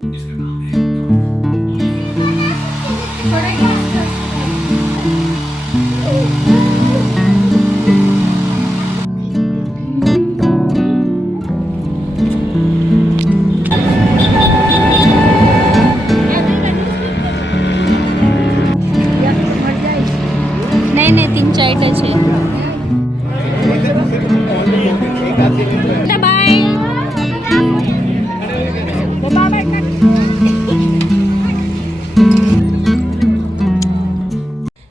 नहीं नहीं 3-4 છે bye.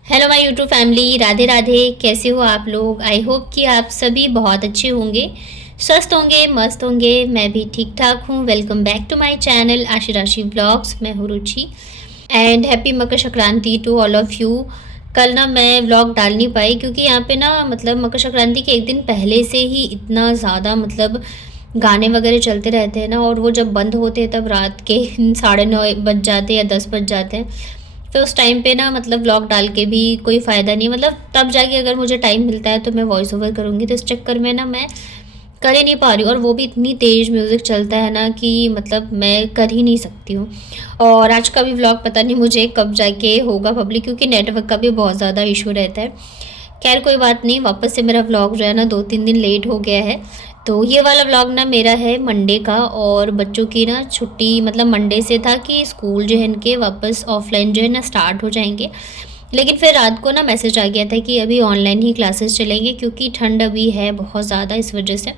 Hello my YouTube family, Radhe Radhe. कैसे हो आप लोग? आई होप कि आप सभी बहुत अच्छे होंगे, स्वस्थ होंगे, मस्त होंगे। मैं भी ठीक ठाक हूँ। Welcome back to my channel Aashi Rashi blogs. मैं हूँ Ruchi and happy Makar Sankranti to all of you. कल ना मैं व्लॉग डाल नहीं पाई क्योंकि यहाँ पे ना मतलब मकर संक्रांति के एक दिन पहले से ही इतना ज़्यादा मतलब गाने वगैरह चलते रहते हैं ना, और वो जब बंद होते हैं तब रात के 9:30 बज जाते हैं या 10 बज जाते हैं। फिर उस टाइम पे ना मतलब व्लॉग डाल के भी कोई फ़ायदा नहीं, मतलब तब जाके अगर मुझे टाइम मिलता है तो मैं वॉइस ओवर करूँगी। तो इस चक्कर में ना मैं कर ही नहीं पा रही हूँ, और वो भी इतनी तेज़ म्यूज़िक चलता है ना कि मतलब मैं कर ही नहीं सकती हूँ। और आज का भी व्लॉग पता नहीं मुझे कब जाके होगा पब्लिक, क्योंकि नेटवर्क का भी बहुत ज़्यादा इशू रहता है। खैर कोई बात नहीं, वापस से मेरा व्लॉग जो है ना 2-3 दिन लेट हो गया है। तो ये वाला व्लॉग ना मेरा है मंडे का, और बच्चों की ना छुट्टी मतलब मंडे से था कि स्कूल जो है इनके वापस ऑफलाइन जो है ना स्टार्ट हो जाएंगे। लेकिन फिर रात को ना मैसेज आ गया था कि अभी ऑनलाइन ही क्लासेस चलेंगे, क्योंकि ठंड अभी है बहुत ज़्यादा, इस वजह से।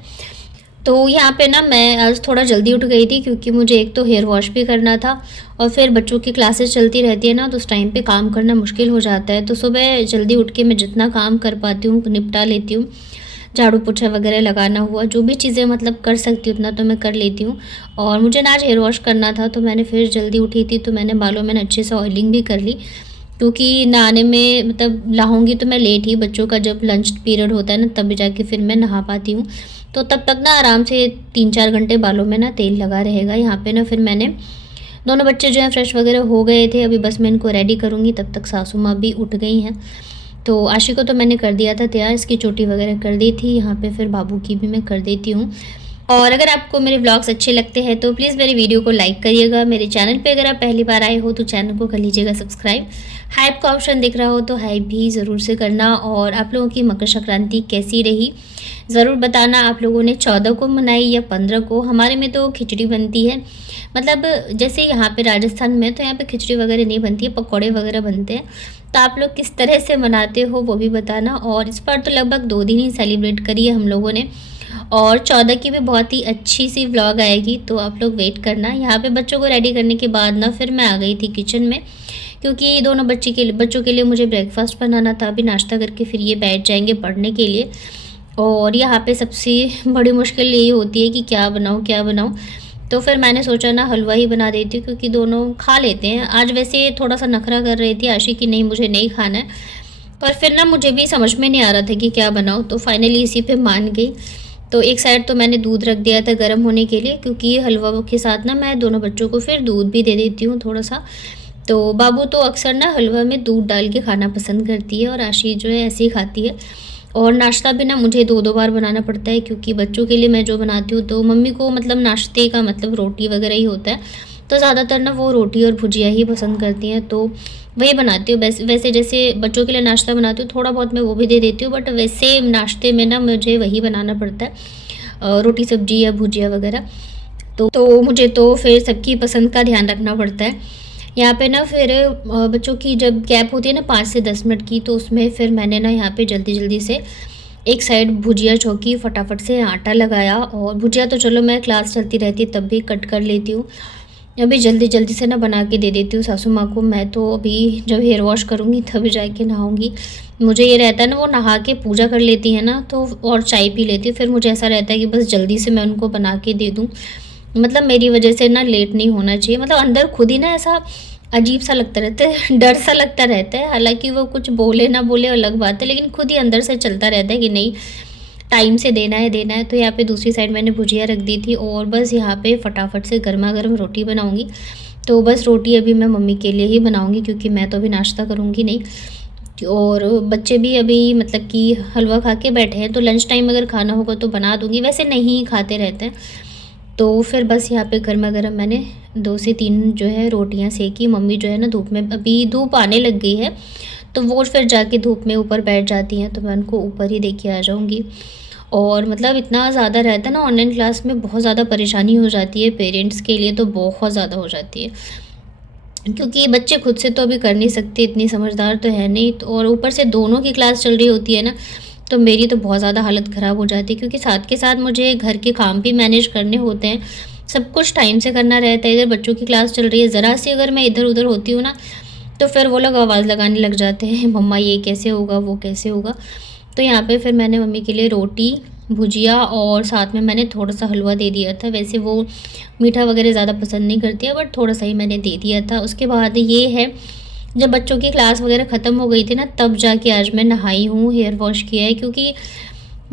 तो यहाँ पे ना मैं आज थोड़ा जल्दी उठ गई थी, क्योंकि मुझे एक तो हेयर वॉश भी करना था, और फिर बच्चों की क्लासेस चलती रहती है ना, तो उस टाइम पे काम करना मुश्किल हो जाता है। तो सुबह जल्दी उठ के मैं जितना काम कर पाती हूँ निपटा लेती हूँ। झाड़ू पोछा वगैरह लगाना हुआ, जो भी चीज़ें मतलब कर सकती हूँ उतना तो मैं कर लेती हूँ। और मुझे ना आज हेयर वॉश करना था, तो मैंने फिर जल्दी उठी थी तो मैंने बालों में अच्छे से ऑयलिंग भी कर ली, क्योंकि नहाने में मतलब नहाऊंगी तो मैं लेट ही, बच्चों का जब लंच पीरियड होता है ना तभी जाके फिर मैं नहा पाती हूँ। तो तब तक ना आराम से 3-4 घंटे बालों में ना तेल लगा रहेगा। यहाँ पे ना फिर मैंने दोनों बच्चे जो हैं फ्रेश वगैरह हो गए थे, अभी बस मैं इनको रेडी करूँगी, तब तक सासू माँ भी उठ गई हैं। तो आशी को तो मैंने कर दिया था तैयार, इसकी चोटी वगैरह कर दी थी। यहाँ पे फिर बाबू की भी मैं कर देती हूँ। और अगर आपको मेरे व्लॉग्स अच्छे लगते हैं तो प्लीज़ मेरी वीडियो को लाइक करिएगा। मेरे चैनल पे अगर आप पहली बार आए हो तो चैनल को कर लीजिएगा सब्सक्राइब। हाइप का ऑप्शन दिख रहा हो तो हाइप भी ज़रूर से करना। और आप लोगों की मकर संक्रांति कैसी रही ज़रूर बताना। आप लोगों ने 14 को मनाई या 15 को? हमारे में तो खिचड़ी बनती है, मतलब जैसे यहाँ पे राजस्थान में तो यहाँ पे खिचड़ी वगैरह नहीं बनती है, पकौड़े वगैरह बनते हैं। तो आप लोग किस तरह से मनाते हो वो भी बताना। और इस बार तो लगभग 2 दिन ही सेलिब्रेट करी है हम लोगों ने, और 14 की भी बहुत ही अच्छी सी व्लॉग आएगी, तो आप लोग वेट करना। यहाँ पे बच्चों को रेडी करने के बाद ना फिर मैं आ गई थी किचन में, क्योंकि दोनों बच्चों के लिए मुझे ब्रेकफास्ट बनाना था। अभी नाश्ता करके फिर ये बैठ जाएंगे पढ़ने के लिए। और यहाँ पे सबसे बड़ी मुश्किल यही होती है कि क्या बनाऊँ क्या बनाऊँ। तो फिर मैंने सोचा ना हलवा ही बना देती हूँ, क्योंकि दोनों खा लेते हैं। आज वैसे थोड़ा सा नखरा कर रही थी आशी की, नहीं मुझे नहीं खाना है, पर फिर ना मुझे भी समझ में नहीं आ रहा था कि क्या बनाऊँ, तो फाइनली इसी पे मान गई। तो एक साइड तो मैंने दूध रख दिया था गर्म होने के लिए, क्योंकि हलवा के साथ ना मैं दोनों बच्चों को फिर दूध भी दे देती हूँ थोड़ा सा। तो बाबू तो अक्सर ना हलवा में दूध डाल के खाना पसंद करती है, और आशी जो है ऐसे ही खाती है। और नाश्ता भी ना मुझे 2-2 बार बनाना पड़ता है, क्योंकि बच्चों के लिए मैं जो बनाती हूँ तो मम्मी को मतलब नाश्ते का मतलब रोटी वगैरह ही होता है, तो ज़्यादातर ना वो रोटी और भुजिया ही पसंद करती हैं, तो वही बनाती हूँ। वैसे जैसे बच्चों के लिए नाश्ता बनाती हूँ थोड़ा बहुत मैं वो भी दे देती हूँ, बट वैसे नाश्ते में ना मुझे वही बनाना पड़ता है, रोटी सब्जी या भुजिया वगैरह। तो मुझे तो फिर सबकी पसंद का ध्यान रखना पड़ता है। यहाँ पे ना फिर बच्चों की जब गैप होती है ना 5 से 10 मिनट की, तो उसमें फिर मैंने ना यहाँ पे जल्दी जल्दी से एक साइड भुजिया छौंकी, फटाफट से आटा लगाया। और भुजिया तो चलो मैं क्लास चलती रहती है तब भी कट कर लेती हूँ, अभी जल्दी जल्दी से ना बना के दे देती हूँ सासू माँ को। मैं तो अभी जब हेयर वॉश करूँगी तभी जाके नहाऊँगी। मुझे ये रहता है ना, वो नहा के पूजा कर लेती है ना तो और चाय पी लेती है, फिर मुझे ऐसा रहता है कि बस जल्दी से मैं उनको बना के दे दूँ, मतलब मेरी वजह से ना लेट नहीं होना चाहिए। मतलब अंदर खुद ही ना ऐसा अजीब सा लगता रहता है, डर सा लगता रहता है। हालांकि वो कुछ बोले ना बोले अलग बात है, लेकिन खुद ही अंदर से चलता रहता है कि नहीं टाइम से देना है देना है। तो यहाँ पे दूसरी साइड मैंने भुजिया रख दी थी, और बस यहाँ पे फटाफट से गर्मा गर्म रोटी बनाऊँगी। तो बस रोटी अभी मैं मम्मी के लिए ही बनाऊँगी, क्योंकि मैं तो अभी नाश्ता करूँगी नहीं। और बच्चे भी अभी मतलब कि हलवा खा के बैठे हैं, तो लंच टाइम अगर खाना होगा तो बना दूँगी, वैसे नहीं खाते रहते हैं। तो फिर बस यहाँ पे गर्मा-गर्म मैंने 2 से 3 जो है रोटियाँ सेंकी। मम्मी जो है ना धूप में, अभी धूप आने लग गई है, तो वो फिर जाके धूप में ऊपर बैठ जाती हैं, तो मैं उनको ऊपर ही दे के आ जाऊँगी। और मतलब इतना ज़्यादा रहता है ना ऑनलाइन क्लास में, बहुत ज़्यादा परेशानी हो जाती है पेरेंट्स के लिए, तो बहुत ज़्यादा हो जाती है। क्योंकि बच्चे खुद से तो अभी कर नहीं सकते, इतनी समझदार तो है नहीं, तो और ऊपर से दोनों की क्लास चल रही होती है ना, तो मेरी तो बहुत ज़्यादा हालत ख़राब हो जाती है, क्योंकि साथ के साथ मुझे घर के काम भी मैनेज करने होते हैं, सब कुछ टाइम से करना रहता है। इधर बच्चों की क्लास चल रही है, ज़रा सी अगर मैं इधर-उधर होती हूँ ना, तो फिर वो लोग आवाज़ लगाने लग जाते हैं, मम्मा ये कैसे होगा, वो कैसे होगा। तो यहाँ पे फिर मैंने मम्मी के लिए रोटी, भुजिया और साथ में मैंने थोड़ा-सा हलवा दे दिया था। वैसे वो मीठा वगैरह ज़्यादा पसंद नहीं करती है, बट थोड़ा-सा ही मैंने दे दिया था। उसके बाद ये है, जब बच्चों की क्लास वगैरह ख़त्म हो गई थी ना, तब जाके आज मैं नहाई हूँ, हेयर वॉश किया है, क्योंकि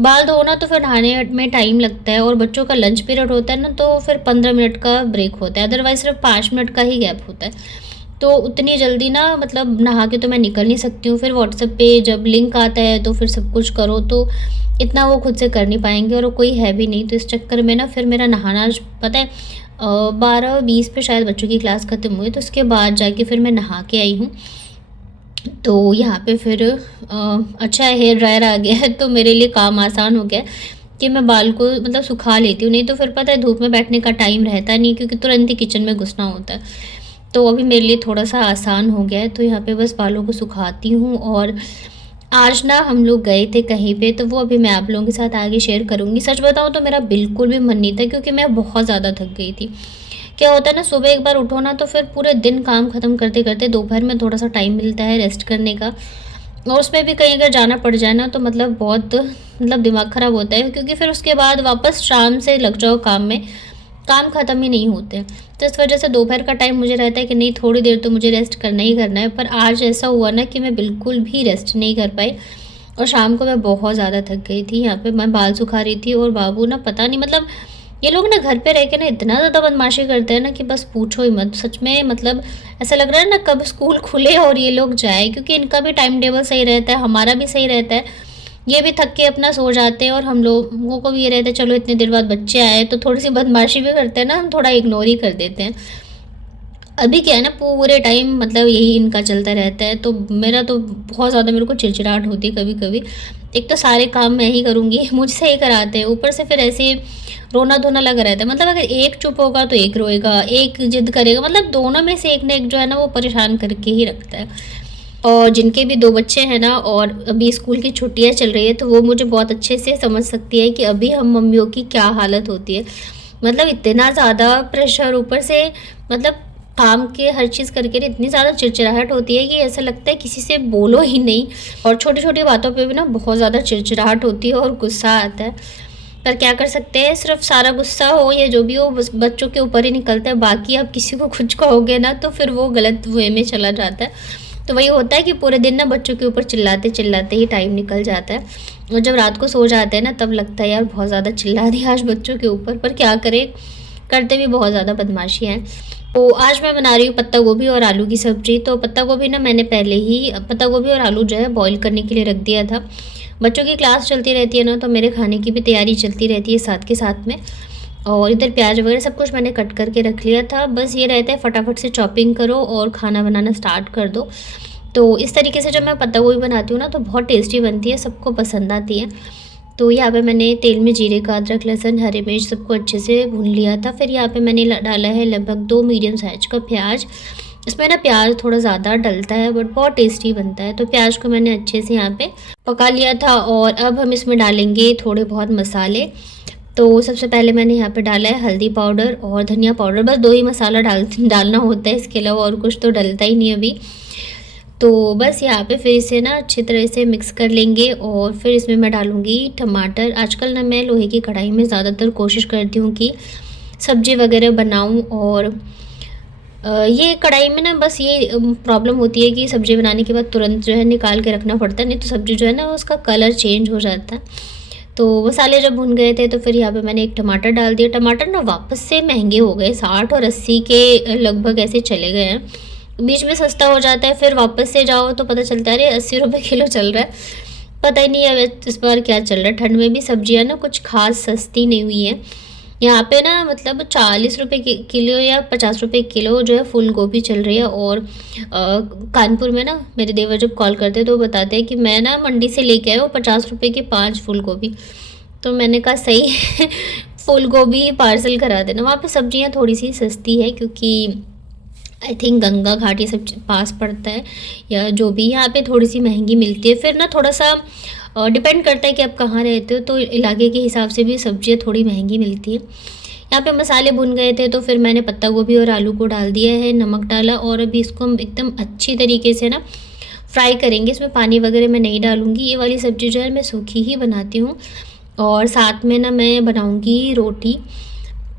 बाल धोना तो फिर नहाने में टाइम लगता है, और बच्चों का लंच पीरियड होता है ना, तो फिर 15 मिनट का ब्रेक होता है, अदरवाइज़ सिर्फ 5 मिनट का ही गैप होता है। तो उतनी जल्दी ना मतलब नहा के तो मैं निकल नहीं सकती हूँ, फिर व्हाट्सएप पे जब लिंक आता है तो फिर सब कुछ करो, तो इतना वो खुद से कर नहीं पाएँगे, और कोई है भी नहीं, तो इस चक्कर में ना फिर मेरा नहाना पता है 12:20 पे शायद बच्चों की क्लास ख़त्म हुई, तो उसके बाद जाके फिर मैं नहा के आई हूँ। तो यहाँ पे फिर अच्छा हेयर ड्रायर आ गया है, तो मेरे लिए काम आसान हो गया है कि मैं बाल को मतलब सुखा लेती हूँ, नहीं तो फिर पता है धूप में बैठने का टाइम रहता नहीं, क्योंकि तुरंत ही किचन में घुसना होता है। तो अभी मेरे लिए थोड़ा-सा आसान हो गया है, तो यहाँ पे बस बालों को सुखाती हूँ। और आज ना हम लोग गए थे कहीं पे, तो वो अभी मैं आप लोगों के साथ आगे शेयर करूँगी। सच बताऊँ तो मेरा बिल्कुल भी मन नहीं था, क्योंकि मैं बहुत ज़्यादा थक गई थी। क्या होता है ना, सुबह एक बार उठो ना, तो फिर पूरे दिन काम ख़त्म करते-करते दोपहर में थोड़ा-सा टाइम मिलता है रेस्ट करने का, और उसमें भी कहीं अगर जाना पड़ जाए ना, तो मतलब बहुत मतलब दिमाग ख़राब होता है, क्योंकि फिर उसके बाद वापस शाम से लग जाओ काम में, काम ख़त्म ही नहीं होते। तो इस वजह से दोपहर का टाइम मुझे रहता है कि नहीं, थोड़ी देर तो मुझे रेस्ट करना ही करना है। पर आज ऐसा हुआ ना कि मैं बिल्कुल भी रेस्ट नहीं कर पाई, और शाम को मैं बहुत ज़्यादा थक गई थी। यहाँ पे मैं बाल सुखा रही थी, और बाबू ना पता नहीं मतलब ये लोग ना घर पे रह के ना इतना ज़्यादा बदमाशी करते हैं ना कि बस पूछो ही मत। सच में मतलब ऐसा लग रहा है ना कब स्कूल खुले और ये लोग जाए, क्योंकि इनका भी टाइम टेबल सही रहता है, हमारा भी सही रहता है। ये भी थक के अपना सो जाते हैं, और हम लोगों को भी ये रहता है चलो इतनी देर बाद बच्चे आए, तो थोड़ी सी बदमाशी भी करते हैं ना, हम थोड़ा इग्नोर ही कर देते हैं। अभी क्या है ना, पूरे टाइम मतलब यही इनका चलता रहता है, तो मेरा तो बहुत ज़्यादा मेरे को चिड़चिड़ाहट होती है कभी-कभी। एक तो सारे काम मैं ही करूँगी, मुझसे ही कराते हैं, ऊपर से फिर ऐसे रोना-धोना लगा रहता है। मतलब अगर एक चुप होगा तो एक रोएगा, एक ज़िद करेगा, मतलब दोनों में से एक ना एक जो है ना वो परेशान करके ही रखता है। और जिनके भी 2 बच्चे हैं ना, और अभी स्कूल की छुट्टियाँ चल रही है, तो वो मुझे बहुत अच्छे से समझ सकती है कि अभी हम मम्मियों की क्या हालत होती है। मतलब इतना ज़्यादा प्रेशर, ऊपर से मतलब काम के हर चीज़ करके ना इतनी ज़्यादा चिड़चिड़ाहट होती है कि ऐसा लगता है किसी से बोलो ही नहीं, और छोटी-छोटी बातों पे भी ना बहुत ज़्यादा चिड़चिड़ाहट होती है और गुस्सा आता है। पर क्या कर सकते हैं, सिर्फ़ सारा गुस्सा हो या जो भी हो बस बच्चों के ऊपर ही निकलता है, बाकी आप किसी को कुछ कहोगे ना तो फिर वो गलत वे में चला जाता है। तो वही होता है कि पूरे दिन ना बच्चों के ऊपर चिल्लाते-चिल्लाते ही टाइम निकल जाता है, और जब रात को सो जाते हैं ना, तब लगता है यार बहुत ज़्यादा चिल्ला दिया आज बच्चों के ऊपर, पर क्या करें, करते भी बहुत ज़्यादा बदमाशी हैं। तो आज मैं बना रही हूँ पत्ता गोभी और आलू की सब्ज़ी। तो पत्ता गोभी ना मैंने पहले ही पत्ता गोभी और आलू जो है बॉईल करने के लिए रख दिया था। बच्चों की क्लास चलती रहती है ना, तो मेरे खाने की भी तैयारी चलती रहती है साथ के साथ में। और इधर प्याज वगैरह सब कुछ मैंने कट करके रख लिया था। बस ये रहता है फटाफट से चॉपिंग करो और खाना बनाना स्टार्ट कर दो। तो इस तरीके से जब मैं पत्ता गोभी बनाती हूँ ना, तो बहुत टेस्टी बनती है, सबको पसंद आती है। तो यहाँ पे मैंने तेल में जीरे का, अदरक, लहसुन, हरी मिर्च सबको अच्छे से भून लिया था। फिर यहाँ पे मैंने डाला है लगभग 2 मीडियम साइज का प्याज। इसमें ना प्याज थोड़ा ज़्यादा डलता है, बट बहुत टेस्टी बनता है। तो प्याज को मैंने अच्छे से यहाँ पे पका लिया था, और अब हम इसमें डालेंगे थोड़े बहुत मसाले। तो सबसे पहले मैंने यहाँ पे डाला है हल्दी पाउडर और धनिया पाउडर। बस 2 ही मसाला डालना होता है, इसके अलावा और कुछ तो डलता ही नहीं अभी। तो बस यहाँ पे फिर इसे ना अच्छी तरह से मिक्स कर लेंगे, और फिर इसमें मैं डालूँगी टमाटर। आजकल ना मैं लोहे की कढ़ाई में ज़्यादातर कोशिश करती हूँ कि सब्ज़ी वगैरह बनाऊँ, और ये कढ़ाई में ना बस ये प्रॉब्लम होती है कि सब्ज़ी बनाने के बाद तुरंत जो है निकाल के रखना पड़ता है, नहीं तो सब्ज़ी जो है ना उसका कलर चेंज हो जाता है। तो मसाले जब भुन गए थे, तो फिर यहाँ पे मैंने एक टमाटर डाल दिया। टमाटर ना वापस से महंगे हो गए, 60 और 80 के लगभग ऐसे चले गए हैं। बीच में सस्ता हो जाता है, फिर वापस से जाओ तो पता चलता है अरे 80 रुपये किलो चल रहा है। पता ही नहीं है इस बार क्या चल रहा है। ठंड में भी सब्जियां ना कुछ खास सस्ती नहीं हुई हैं, यहाँ पे ना मतलब 40 रुपये किलो या 50 रुपये किलो जो है फूल गोभी चल रही है। और कानपुर में ना मेरे देवर जब कॉल करते हैं तो वो बताते हैं कि मैं ना मंडी से लेके आया हूँ 50 रुपये के 5 फूल गोभी। तो मैंने कहा सही है फूल गोभी पार्सल करा देना। वहाँ पे सब्जियाँ थोड़ी सी सस्ती है क्योंकि आई थिंक गंगा घाट ये सब पास पड़ता है, या जो भी यहाँ पे थोड़ी सी महंगी मिलती है। फिर ना थोड़ा सा डिपेंड करता है कि आप कहाँ रहते हो, तो इलाके के हिसाब से भी सब्जियाँ थोड़ी महंगी मिलती है। यहाँ पे मसाले भुन गए थे तो फिर मैंने पत्ता गोभी और आलू को डाल दिया है, नमक डाला, और अभी इसको हम एकदम अच्छी तरीके से ना फ्राई करेंगे। इसमें पानी वगैरह मैं नहीं डालूँगी। ये वाली सब्ज़ी जो है मैं सूखी ही बनाती हूँ। और साथ में ना मैं बनाऊँगी रोटी।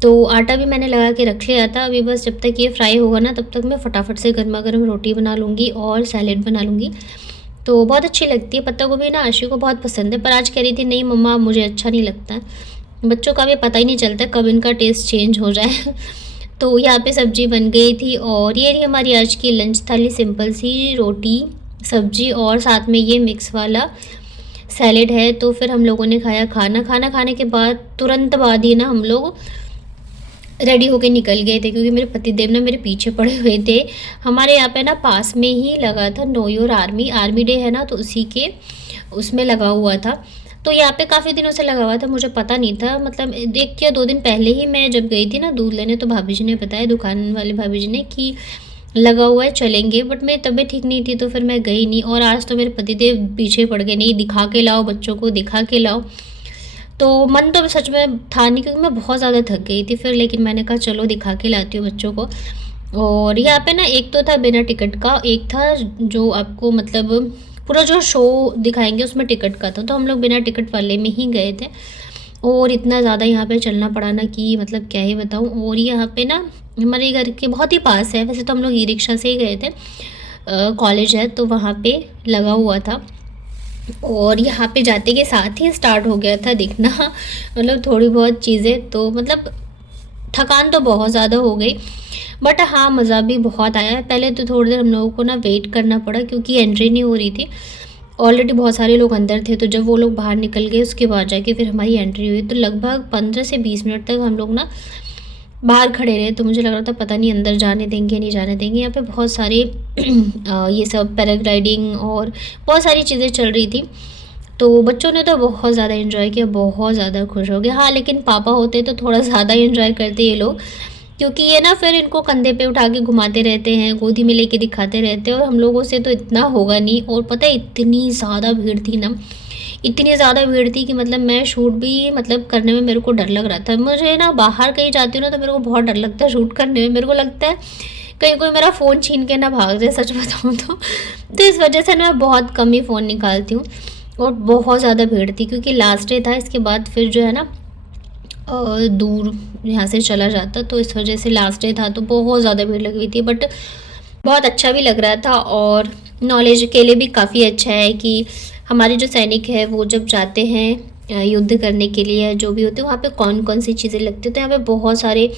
तो आटा भी मैंने लगा के रख लिया था। अभी बस जब तक ये फ्राई होगा ना तब तक मैं फटाफट से गर्मा गर्म रोटी बना लूँगी और सैलेड बना लूँगी। तो बहुत अच्छी लगती है। पत्ता गोभी ना आशी को बहुत पसंद है, पर आज कह रही थी नहीं मम्मा मुझे अच्छा नहीं लगता है। बच्चों का भी पता ही नहीं चलता कब इनका टेस्ट चेंज हो जाए तो यहाँ पे सब्ज़ी बन गई थी और ये रही हमारी आज की लंच थाली। सिंपल सी रोटी सब्ज़ी और साथ में ये मिक्स वाला सैलेड है। तो फिर हम लोगों ने खाया खाना। खाना खाने के बाद तुरंत बाद ही ना हम लोग रेडी होके निकल गए थे क्योंकि मेरे पतिदेव ना मेरे पीछे पड़े हुए थे। हमारे यहाँ पे ना पास में ही लगा था नो योर आर्मी डे है ना, तो उसी के उसमें लगा हुआ था। तो यहाँ पे काफ़ी दिनों से लगा हुआ था, मुझे पता नहीं था। मतलब 1 या 2 दिन पहले ही मैं जब गई थी ना दूध लेने तो भाभी जी ने बताया, दुकान वाले भाभी जी ने, कि लगा हुआ है चलेंगे। बट मेरी तबीयत ठीक नहीं थी तो फिर मैं गई नहीं। और आज तो मेरे पतिदेव पीछे पड़ गए, नहीं दिखा के लाओ बच्चों को, दिखा के लाओ। तो मन तो सच में था नहीं क्योंकि मैं बहुत ज़्यादा थक गई थी फिर, लेकिन मैंने कहा चलो दिखा के लाती हूँ बच्चों को। और यहाँ पे ना एक तो था बिना टिकट का, एक था जो आपको मतलब पूरा जो शो दिखाएंगे उसमें टिकट का था। तो हम लोग बिना टिकट वाले में ही गए थे। और इतना ज़्यादा यहाँ पे चलना पड़ा ना कि मतलब क्या ही बताऊँ। और यहाँ पे ना हमारे घर के बहुत ही पास है, वैसे तो हम लोग ई रिक्शा से ही गए थे। कॉलेज है तो वहाँ पे लगा हुआ था। और यहाँ पे जाते के साथ ही स्टार्ट हो गया था दिखना मतलब थोड़ी बहुत चीज़ें। तो मतलब थकान तो बहुत ज़्यादा हो गई, बट हाँ मज़ा भी बहुत आया। पहले तो थोड़ी देर हम लोगों को ना वेट करना पड़ा क्योंकि एंट्री नहीं हो रही थी। ऑलरेडी बहुत सारे लोग अंदर थे, तो जब वो लोग बाहर निकल गए उसके बाद जाके फिर हमारी एंट्री हुई। तो लगभग 15 से 20 मिनट तक हम लोग ना बाहर खड़े रहे। तो मुझे लग रहा था पता नहीं अंदर जाने देंगे नहीं जाने देंगे। यहाँ पे बहुत सारे ये सब पैराग्लाइडिंग और बहुत सारी चीज़ें चल रही थी। तो बच्चों ने तो बहुत ज़्यादा इन्जॉय किया, बहुत ज़्यादा खुश हो गए। हाँ लेकिन पापा होते तो थोड़ा ज़्यादा इन्जॉय करते ये लोग, क्योंकि ये ना फिर इनको कंधे पे उठा के घुमाते रहते हैं, गोदी में लेके दिखाते रहते हैं। और हम लोगों से तो इतना होगा नहीं। और पता है इतनी ज़्यादा भीड़ थी ना, इतनी ज़्यादा भीड़ थी कि मतलब मैं शूट भी मतलब करने में मेरे को डर लग रहा था। मुझे ना बाहर कहीं जाती हूँ ना तो मेरे को बहुत डर लगता है शूट करने में। मेरे को लगता है कहीं कोई मेरा फ़ोन छीन के ना भाग जाए, सच बताऊँ तो इस वजह से ना मैं बहुत कम ही फ़ोन निकालती हूँ। और बहुत ज़्यादा भीड़ थी क्योंकि लास्ट डे था, इसके बाद फिर जो है ना दूर यहाँ से चला जाता, तो इस वजह से लास्ट डे था तो बहुत ज़्यादा भीड़ लगी हुई थी। बट बहुत अच्छा भी लग रहा था और नॉलेज के लिए भी काफ़ी अच्छा है कि हमारे जो सैनिक है वो जब जाते हैं युद्ध करने के लिए जो भी होते हैं वहाँ पे कौन कौन सी चीज़ें लगती हैं। तो यहाँ पे बहुत सारे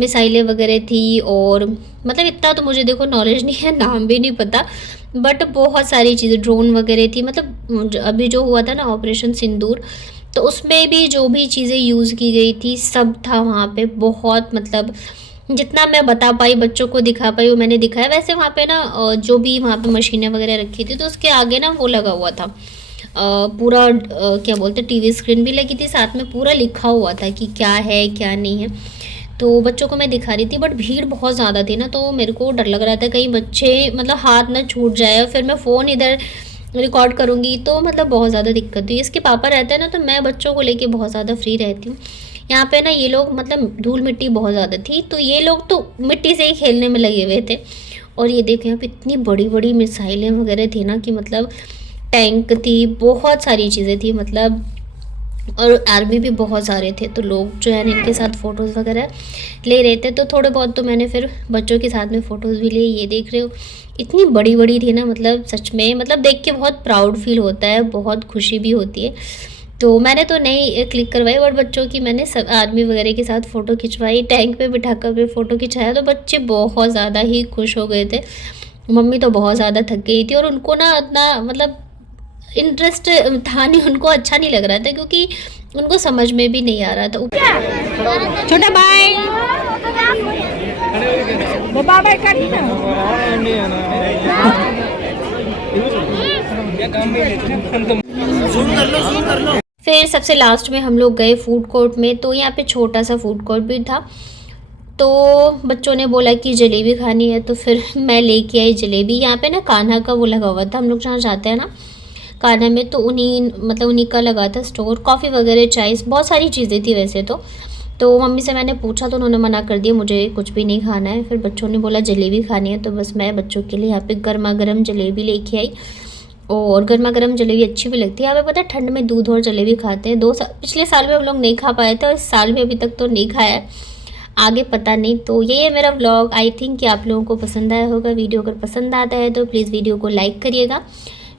मिसाइलें वगैरह थी। और मतलब इतना तो मुझे देखो नॉलेज नहीं है, नाम भी नहीं पता, बट बहुत सारी चीज़ें ड्रोन वगैरह थी। मतलब अभी जो हुआ था ना ऑपरेशन सिंदूर, तो उसमें भी जो भी चीज़ें यूज़ की गई थी सब था वहाँ पे। बहुत मतलब जितना मैं बता पाई बच्चों को दिखा पाई वो मैंने दिखाया। वैसे वहाँ पे ना जो भी वहाँ पे मशीनें वगैरह रखी थी तो उसके आगे ना वो लगा हुआ था पूरा क्या बोलते टीवी स्क्रीन भी लगी थी, साथ में पूरा लिखा हुआ था कि क्या है क्या नहीं है। तो बच्चों को मैं दिखा रही थी, बट भीड़ बहुत ज़्यादा थी ना तो मेरे को डर लग रहा था कहीं बच्चे मतलब हाथ ना छूट जाए और फिर मैं फ़ोन इधर रिकॉर्ड करूँगी तो मतलब बहुत ज़्यादा दिक्कत हुई। इसके पापा रहते हैं ना तो मैं बच्चों को लेके बहुत ज़्यादा फ्री रहती हूँ। यहाँ पे ना ये लोग मतलब धूल मिट्टी बहुत ज़्यादा थी तो ये लोग तो मिट्टी से ही खेलने में लगे हुए थे। और ये देखो यहाँ पे इतनी बड़ी बड़ी मिसाइलें वगैरह थी ना कि मतलब टैंक थी, बहुत सारी चीज़ें थी मतलब। और आर्मी भी बहुत सारे थे तो लोग जो है इनके साथ फ़ोटोज़ वगैरह ले रहे थे। तो थोड़े बहुत तो मैंने फिर बच्चों के साथ में फ़ोटोज़ भी लिए। ये देख रहे हो इतनी बड़ी बड़ी थी ना, मतलब सच में मतलब देख के बहुत प्राउड फील होता है, बहुत खुशी भी होती है। तो मैंने तो नहीं क्लिक करवाई, बट बच्चों की मैंने सब आर्मी वगैरह के साथ फ़ोटो खिंचवाई, टैंक पे बिठा कर भी फ़ोटो खिंचाया। तो बच्चे बहुत ज़्यादा ही खुश हो गए थे। मम्मी तो बहुत ज़्यादा थक गई थी और उनको ना इतना मतलब इंटरेस्ट था नहीं, उनको अच्छा नहीं लग रहा था क्योंकि उनको समझ में भी नहीं आ रहा था। छोटा बाय बाय काटी ना। फिर सबसे लास्ट में हम लोग गए फूड कोर्ट में, तो यहाँ पे छोटा सा फूड कोर्ट भी था। तो बच्चों ने बोला कि जलेबी खानी है, तो फिर मैं लेके आई जलेबी। यहाँ पे ना कान्हा का वो लगा हुआ था, हम लोग जहाँ जाते हैं ना कान्हा में, तो उन्हीं का लगा था स्टोर। कॉफ़ी वगैरह, चाय, बहुत सारी चीज़ें थी वैसे तो मम्मी से मैंने पूछा तो उन्होंने मना कर दिया, मुझे कुछ भी नहीं खाना है। फिर बच्चों ने बोला जलेबी खानी है, तो बस मैं बच्चों के लिए यहाँ पे गर्मा गर्म जलेबी लेके आई। और गर्मा गर्म जलेबी अच्छी भी लगती है। हमें पता है ठंड में दूध और जलेबी खाते हैं। पिछले साल में हम लोग नहीं खा पाए थे और इस साल में अभी तक तो नहीं खाया है, आगे पता नहीं। तो ये है मेरा व्लॉग। आई थिंक कि आप लोगों को पसंद आया होगा। वीडियो अगर पसंद आता है तो प्लीज़ वीडियो को लाइक करिएगा।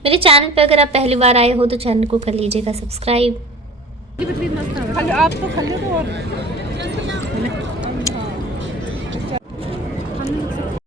मेरे चैनल पर अगर आप पहली बार आए हो तो चैनल को कर लीजिएगा सब्सक्राइब। आप तो खा लो।